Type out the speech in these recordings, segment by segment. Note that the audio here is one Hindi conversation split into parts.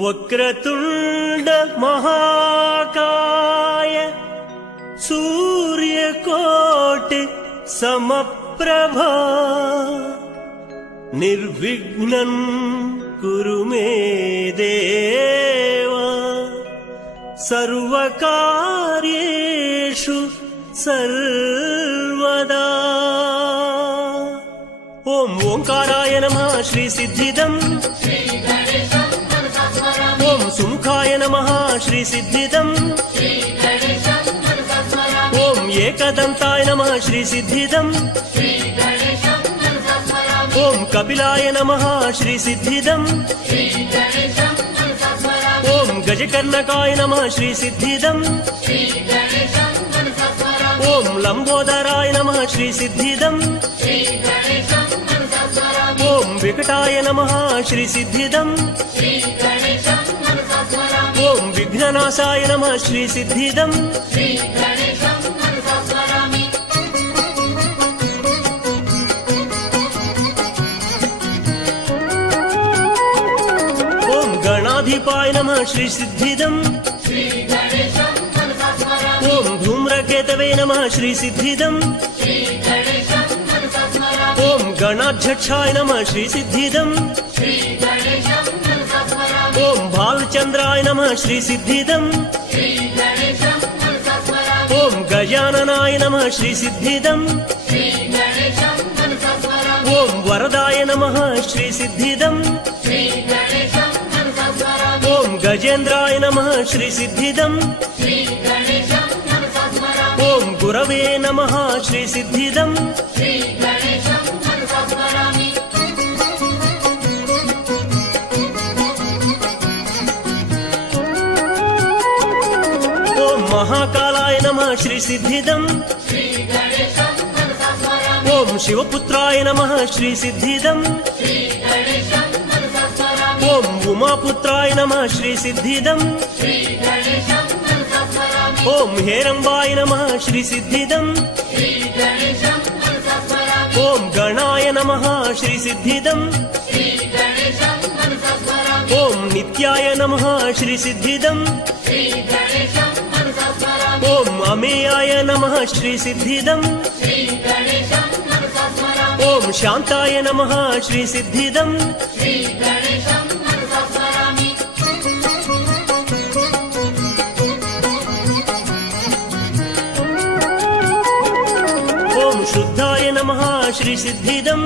वक्रतुंड महाकाय सूर्यकोटि समप्रभा निर्विघ्नं कुरु मे देव सर्वकार्येषु सर्वदा। ओम ओंकाराय नमः श्री सिद्धिदम्। ओम सुमुखाय नमः श्री सिद्धिदम्। ओम एकदन्ताय नमः श्री सिद्धिदम्। ओम कपिलाय नमः श्री सिद्धिदम्। ओम गजकर्णकाय नमः श्री सिद्धिदम्। ओम लंबोदराय नमः श्री सिद्धिदम्। ओम विकटाय नमः श्री सिद्धिदम्। ओम विघ्ननाशाय नमः श्री सिद्धिदम्। ओम गणाधिपाय नमः श्री सिद्धिदम्। ओम धूम्रकेतवे नमः श्री सिद्धिदम्। ओम गणाध्यक्षाय नमः श्री सिद्धिदम्। ओम भालचंद्राय नमः श्री सिद्धिदम्। ओम गजाननाय नमः श्री सिद्धिदम्। ओम वरदाय नमः श्री सिद्धिदम्। ओम गजेन्द्राय नमः श्री सिद्धिदम्। ओम गुरवे नमः श्री सिद्धिदम्। ओम महाकालाय नमः श्री सिद्धिदम्। ओम शिवपुत्राय नमः श्री सिद्धिदम्। ओम उमापुत्राय नमः श्री सिद्धिदम्। ओम हेरंबाय नमः श्री सिद्धिदम्। ओम गणाय नमः श्री सिद्धिदम्। ओम नित्याय नमः श्री सिद्धिदम्। ओम अमेयाय नमः श्री सिद्धिदम्। ओम शांताय नमः श्री सिद्धिदम्। ओम शुद्धाय नमः श्री सिद्धिदम्।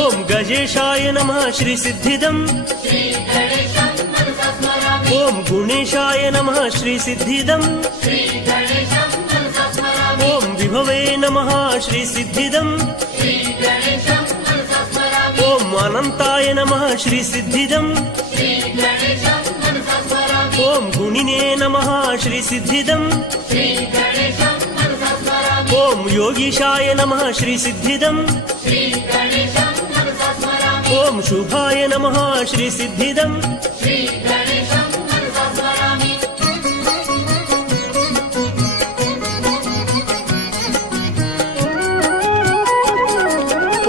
ओम गजेशाय नमः श्री सिद्धिदम्। ओम गुणेशाय नमः श्री सिद्धिदम्। ओम विभवे नमः श्री सिद्धिदम्। ओम अनंताय नमः श्री सिद्धिदम्। ओम गुणिने नमः श्री सिद्धिदम्। ओम योगीशाय नमः श्री सिद्धिदम्। ओम शुभाय नमः श्री सिद्धिदम्।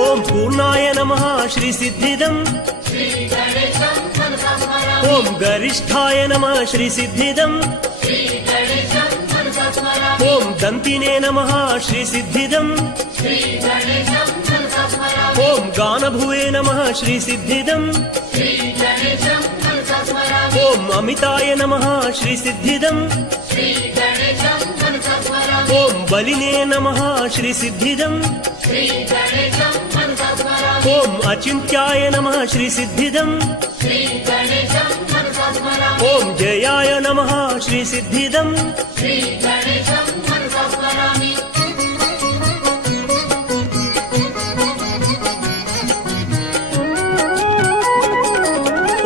ओम पूर्णाय नमः श्री सिद्धिदम्। ओम गरिष्ठाय नमः श्री सिद्धिदम्। ओम दंतिने नमः श्री सिद्धिदम्। ओम गानभुवे नमः श्री सिद्धिदम्। ओम अमिताय नमः श्री सिद्धिदम्। ओम बलिने नमः श्री सिद्धिदम्। ओम अचिंत्याय नमः श्री सिद्धिदम्। ओम जयाय नमः श्री सिद्धिदम्।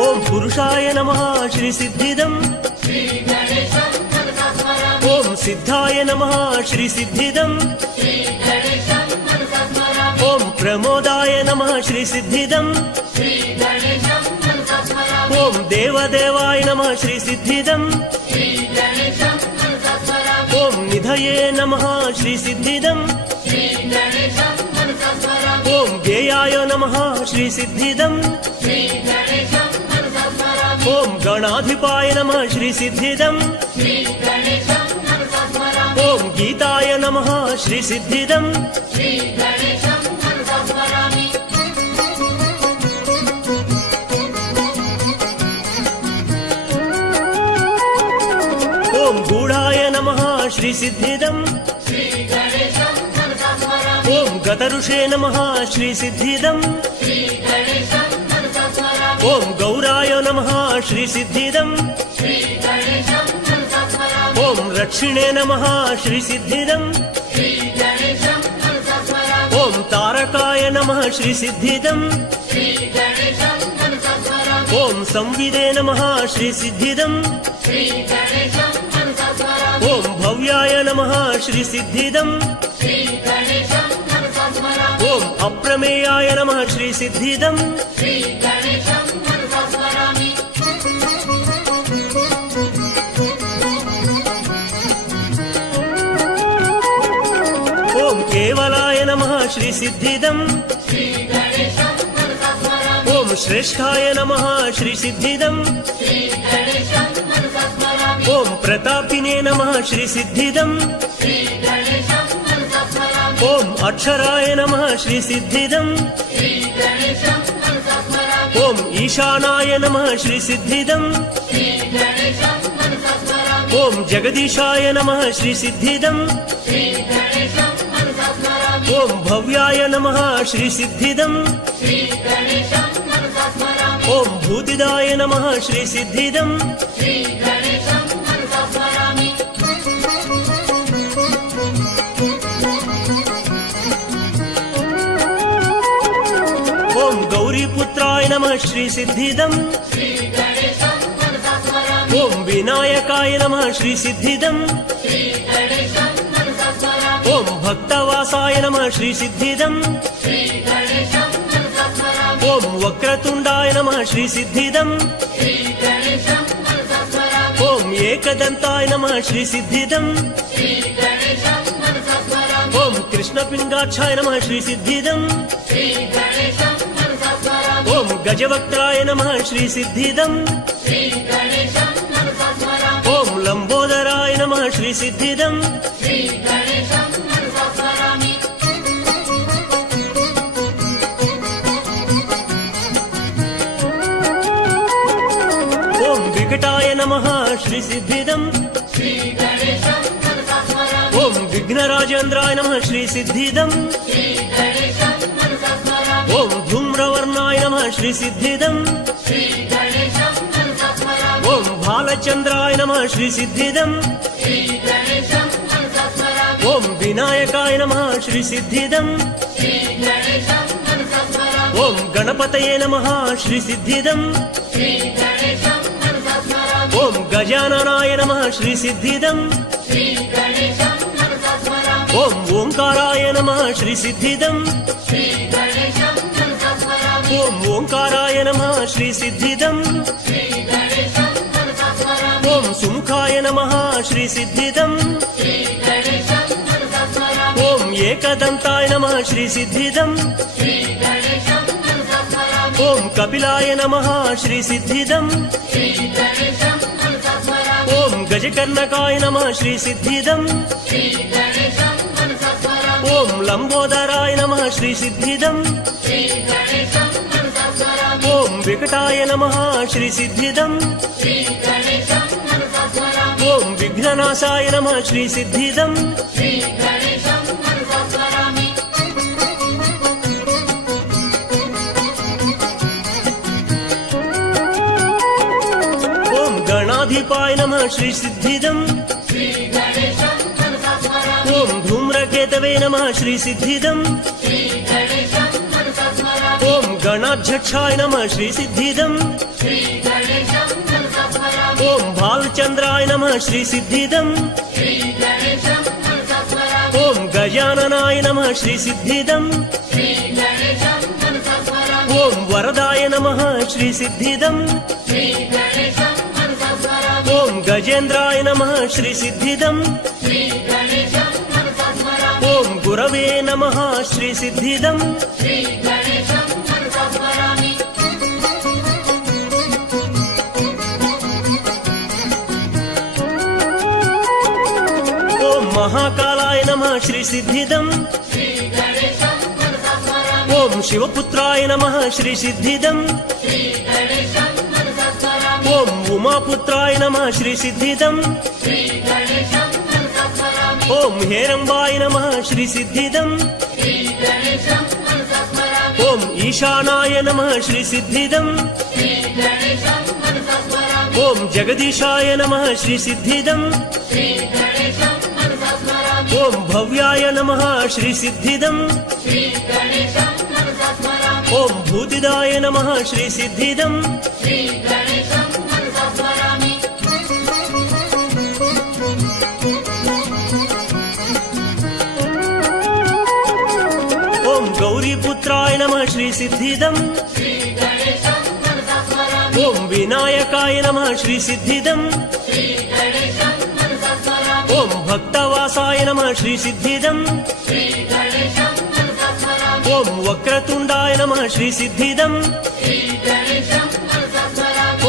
ओम पुरुषाय नमः श्री सिद्धिदम्। ओम सिद्धाय नमः श्री सिद्धिदम्। ओम प्रमोदाय नमः श्री सिद्धिदम्। ओम देवदेवाय नमः श्री सिद्धिदम्। ओम निधये नमः श्री सिद्धिदम्। ओम गेय गणेयाय नमः श्री सिद्धिदम् ओम गणाधिपाय नमः श्री सिद्धिदम् ओम गीताय नमः श्री सिद्धिदम् ओम गूढ़ाय नमः श्री सिद्धिदम् ओम गतऋषे नमः श्री सिद्धिदम् ओम गौराय नमः श्री सिद्धिदम् ओम रक्षिणे नमः श्री सिद्धिदम् ओम तारकाय नमः श्री सिद्धिदम् ओम संविदे नमः श्री सिद्धिदम् ओम भव्याय नमः श्री सिद्धिदम् ओम अप्रमेयाय नमः श्री सिद्धिदम् ओम केवलाय नमः श्री सिद्धिदम् ओम श्रेष्ठाय नमः श्री सिद्धिदम् ओम प्रतापिने नमः श्री सिद्धिदम् ओम अक्षराय नमः श्री सिद्धिदम् ओम ईशानाय नमः श्री सिद्धिदम् ओम जगदीशाय नमः श्री सिद्धिदम् ओम भव्याय नमः श्री सिद्धिदम् ओम भूतिदाय नमः श्री सिद्धिदम् ओम गौरीपुत्राय नमः श्री सिद्धिदम् ओम विनायकाय नमः श्री सिद्धिदम् ओम भक्तवासाय नमः श्री सिद्धिदम् ओम वक्रतुंडाय नमः श्री सिद्धिदम् ओम एकदंताय नमः श्री सिद्धिदम् ओम कृष्णपिंगाक्षाय नमः श्री सिद्धिदम् ओम गजवक्त्राय नमः श्री सिद्धिदम् ओम लंबोदराय नमः श्री सिद्धिदम् ओम विकटाय नमः श्री सिद्धिदम् ओम विघ्नराजेन्द्राय नमः श्री सिद्धिदम् ओम धूम्रवर्णाय नमः श्री सिद्धिदम् ओम भालचंद्राय नमः श्री सिद्धिदम् ओम विनायकाय नमः श्री सिद्धिदम् ओम गणपतये नमः श्री सिद्धिदम् ओम गजाननाय नमः श्री सिद्धिदम् ओम ओंकाराय नमः श्री सिद्धिदम् ओम ओंकाराय नमः श्री सिद्धिदम् ओम सुमुखाय नमः श्री सिद्धिदम् ओम एकदंताय नमः श्री सिद्धिदम् ओम कपिलाय नमः श्री सिद्धिदम् ओम गजकर्णकाय नमः श्री सिद्धिदम् ओम लंबोदराय नमः श्री सिद्धिदम् ओम विकटाय नमः श्री सिद्धिदम् ओम विघ्ननाशाय नमः श्री सिद्धिदम् ओम गणाधिपाय नमः श्री सिद्धिदम् ओम धूम्रकेतवे नमः श्री सिद्धिदम् ओम गणाध्यक्षाय नमः श्री सिद्धिदम् ओम भालचंद्राय नमः श्री सिद्धिदम् ओम गजाननाय नमः श्री सिद्धिदम् ओम वरदाय नमः श्री सिद्धिदम् ओम गजेन्द्राय नमः श्री सिद्धिदम् ओम गुरवे नमः श्री सिद्धिदम् ओम महाकालाय नमः श्री सिद्धिदम् ओम शिवपुत्राय नमः श्री सिद्धिदम् ओम उमापुत्राय नमः श्री सिद्धिदम् ओम हेरंबाय नमः श्री सिद्धिदम् ओम ईशानाय नमः श्री सिद्धिदम् ओम जगदीशाय नमः श्री सिद्धिदम् ओम भव्याय नमः श्री सिद्धिदम् ओम भूतिदाय नमः श्री सिद्धिदम् ओम गौरीपुत्राय नमः श्री सिद्धिदम् ओम विनायकाय नमः श्री सिद्धिदम् ओम भक्तवासाय नमः श्री सिद्धिदम् ओम वक्रतुंडाय नमः श्री सिद्धिदम्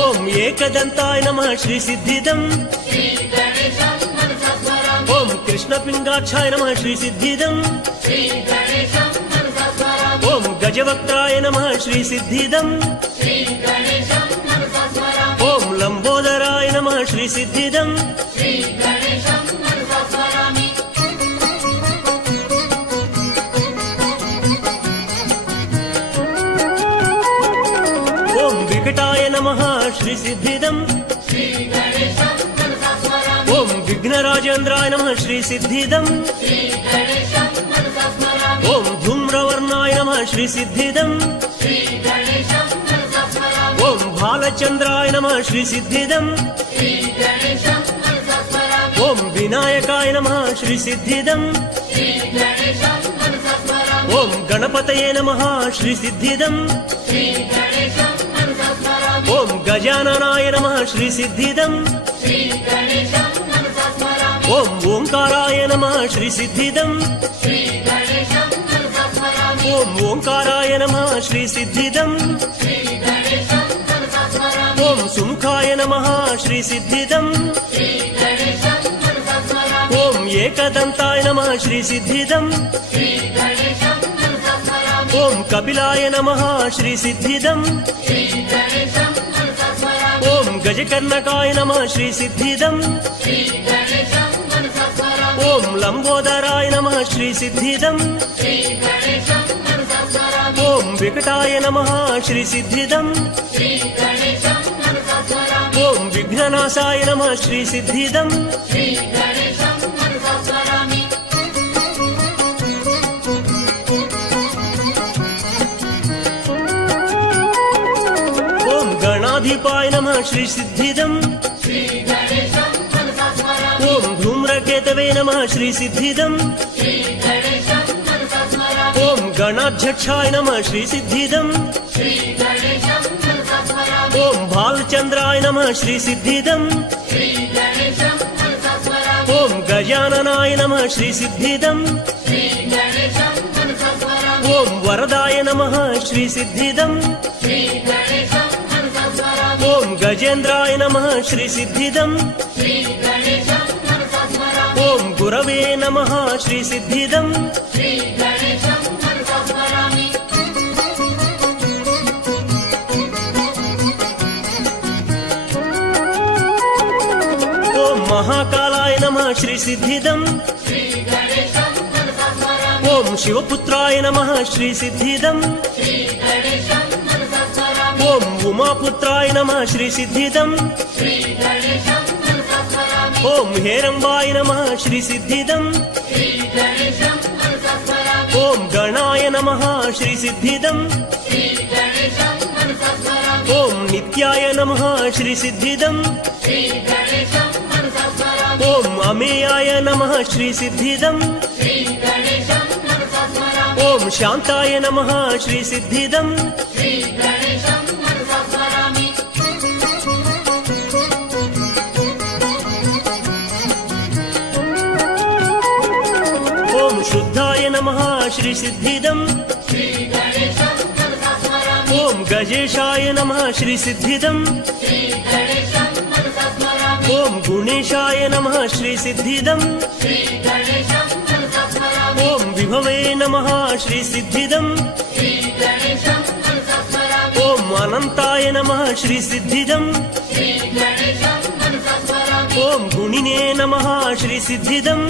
ओम एकदंताय नमः श्री सिद्धिदम् ओम कृष्णपिंगाक्षाय नमः श्री सिद्धिदम् ओम गजवक्त्राय नमः श्री सिद्धिदम् ओम लंबोदराय नमः श्री सिद्धिदम् ओम विकटाय नमः श्री सिद्धिदम् ओम विघ्नराजेन्द्राय नमः श्री सिद्धिदम् ओम धूम्रवर्णाय नमः श्री सिद्धिदम् ओम भालचंद्राय नमः श्री सिद्धिदम् ओम विनायकाय नमः श्री सिद्धिदम् ओम गणपतये नमः श्री सिद्धिदम् ओम गजाननाय नमः श्री सिद्धिदम् ओम ओंकाराय नमः श्री सिद्धिदम् ओम ओंकाराय नमः श्री सिद्धिदम् ओम सुमुखाय नमः श्री सिद्धिदम् ओम एकदंताय नमः श्री सिद्धिदम् ओम कपिलाय नमः श्री सिद्धिदम् ओम गजकर्णकाय नमः श्री सिद्धिदम् ओम लंबोदराय नमः श्री सिद्धिदम् ओम विकटाय नमः श्री सिद्धिदम् ओम विघ्ननाशाय नमः श्री सिद्धिदम् ओम गणाधिपाय नमः श्री सिद्धिदम् ओम धूम्रकेतवे नमः श्री सिद्धिदम् ओम गणाध्यक्षाय नमः श्री सिद्धिदम् ओम भालचंद्राय नमः श्री सिद्धिदम् ओम गजाननाय नमः श्री सिद्धिदम् ओम वरदाय नमः श्री सिद्धिदम् ओम गजेन्द्राय नमः श्री सिद्धिदम् ओम गुरवे नमः श्री सिद्धिदम् ओम महाकालाय नमः श्री सिद्धिदम् ओम शिवपुत्राय नमः श्री सिद्धिदम् ओम उमापुत्राय नमः श्री सिद्धिदम् ओम हेरंबाय नमः श्री सिद्धिदम् ओम गणाय नमः श्री सिद्धिदम् ओम नित्याय नमः श्री सिद्धिदम् ओम अमेयाय नमः श्री सिद्धिदम् ओम शांताय नमः श्री सिद्धिदम् ओम शुद्धाय श्री सिद्धिदम् ॐ गजेशाय नमः श्री सिद्धिदम् ॐ गुणेशाय नमः श्री सिद्धिदम् ॐ विभवे नमः श्री सिद्धिदम् ॐ अनन्ताय नमः श्री सिद्धिदम् ॐ गुणिने नमः श्री सिद्धिदम्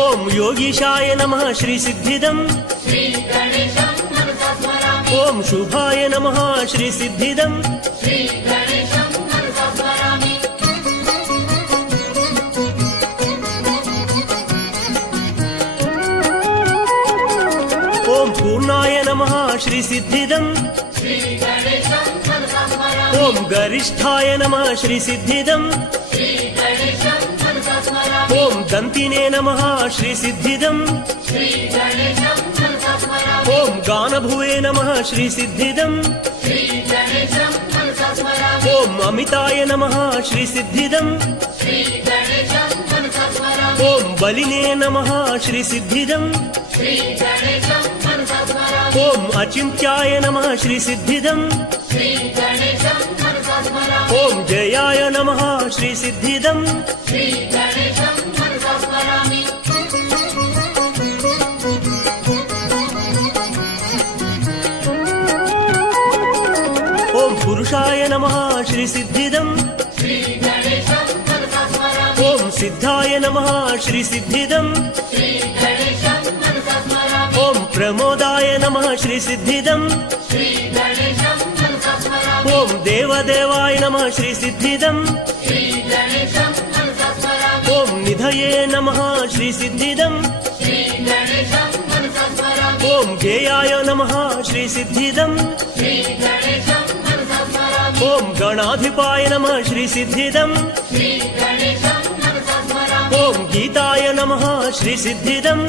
ॐ योगीशाय नमः श्री सिद्धिदम् ॐ शुभाय नमः श्री सिद्धिदम् ॐ पूर्णाय नमः श्री सिद्धिदम् ॐ गरिष्ठाय नमः श्री सिद्धिदम् ॐ दन्तिने नमः श्री सिद्धिदम् ॐ गानभुवे नमः श्री सिद्धिदम् ॐ अमिताय नमः श्री सिद्धिदम् ॐ बलिने नमः श्री सिद्धिदम् ॐ अचिन्त्याय नमः श्री सिद्धिदम् ॐ जयाय नमः श्री सिद्धिदम् ॐ पुरुषाय नमः श्री सिद्धिदम् ॐ सिद्धाय नमः श्री सिद्धिदम् ॐ प्रमोदाय नमः श्री सिद्धिदम् ॐ देवदेवाय नमः श्री सिद्धिदम् ॐ निधये नमः श्री सिद्धिदम् ॐ गेयाय नमः श्री सिद्धिदम् ॐ गणाधिपाय नमः श्री सिद्धिदम् ॐ गीताय नमः श्री सिद्धिदम्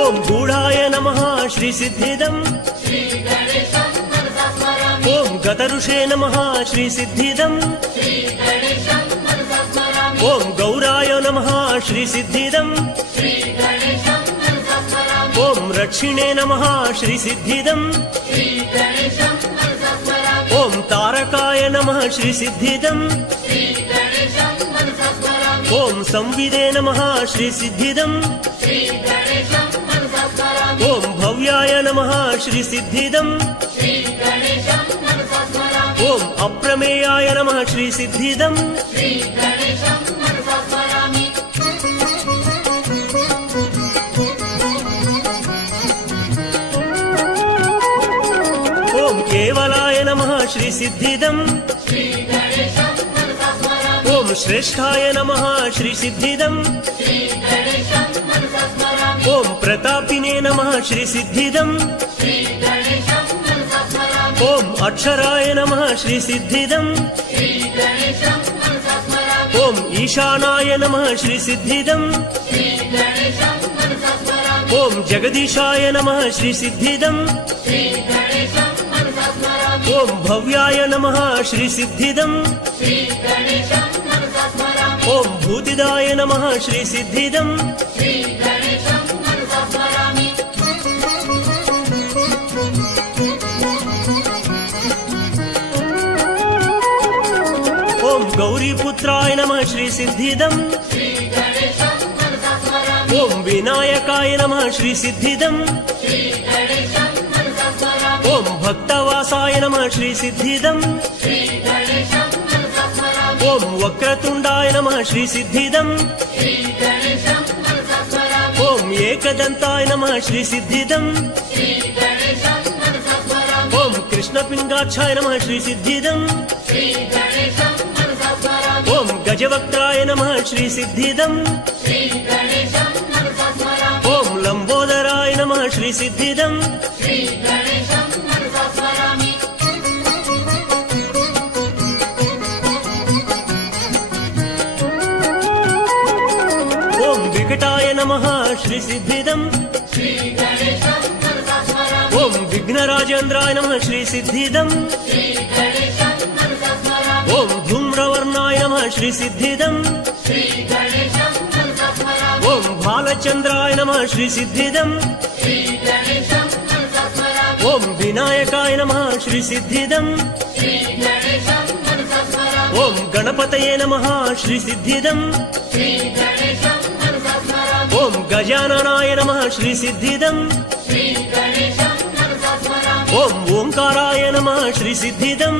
ॐ गूढाय नमः श्री सिद्धिदम् ॐ गतऋषे नमः श्री सिद्धिदम् ॐ गौराय नमः श्री सिद्धिदम् ॐ रक्षिणे नमः श्री सिद्धिदम् ॐ तारकाय नमः श्री सिद्धिदम् ॐ संविदे नमः श्री सिद्धिदम् ॐ भव्याय नमः श्री सिद्धिदम् ॐ अप्रमेयाय नमः श्री सिद्धिदम् ॐ केवलाय नमः श्री सिद्धिदम् ॐ श्रेष्ठाय नमः श्री सिद्धिदम् ॐ प्रतापिने नमः श्री सिद्धिदम् ॐ अक्षराय नमः श्री सिद्धिदम् ॐ ईशानाय नमः श्री सिद्धिदम् ॐ जगदीशाय नमः श्री सिद्धिदम् ॐ भव्याय नमः श्री सिद्धिदम् ॐ भूतिदाय नमः श्री सिद्धिदम् ॐ गौरीपुत्राय नमः श्री सिद्धिदम् ॐ विनायकाय नमः श्री सिद्धिदम् ॐ भक्तवासाय नमः श्री सिद्धिदम् ॐ वक्रतुण्डाय नमः श्री सिद्धिदम् ॐ एकदन्ताय नमः श्री सिद्धिदम् ॐ कृष्णपिङ्गाक्षाय नमः श्री सिद्धिदम् ॐ गजवक्त्राय नमः श्री सिद्धिदम् ॐ लम्बोदराय नमः श्री सिद्धिदम् ॐ विकटाय नमः श्री सिद्धिदम् ॐ विघ्नराज राजेन्द्राय नमः श्रीसिद्धिदम् ॐ धूम्रवर्णाय नमः श्रीसिद्धिदम् ॐ भालचन्द्राय नमः श्रीसिद्धिदम् ॐ विनायकाय नमः श्रीसिद्धिदम् ॐ गणपतये नमः श्रीसिद्धिदम् ॐ गजाननाय नमः श्रीसिद्धिदम् ॐ ओंकाराय नमः श्रीसिद्धिदम्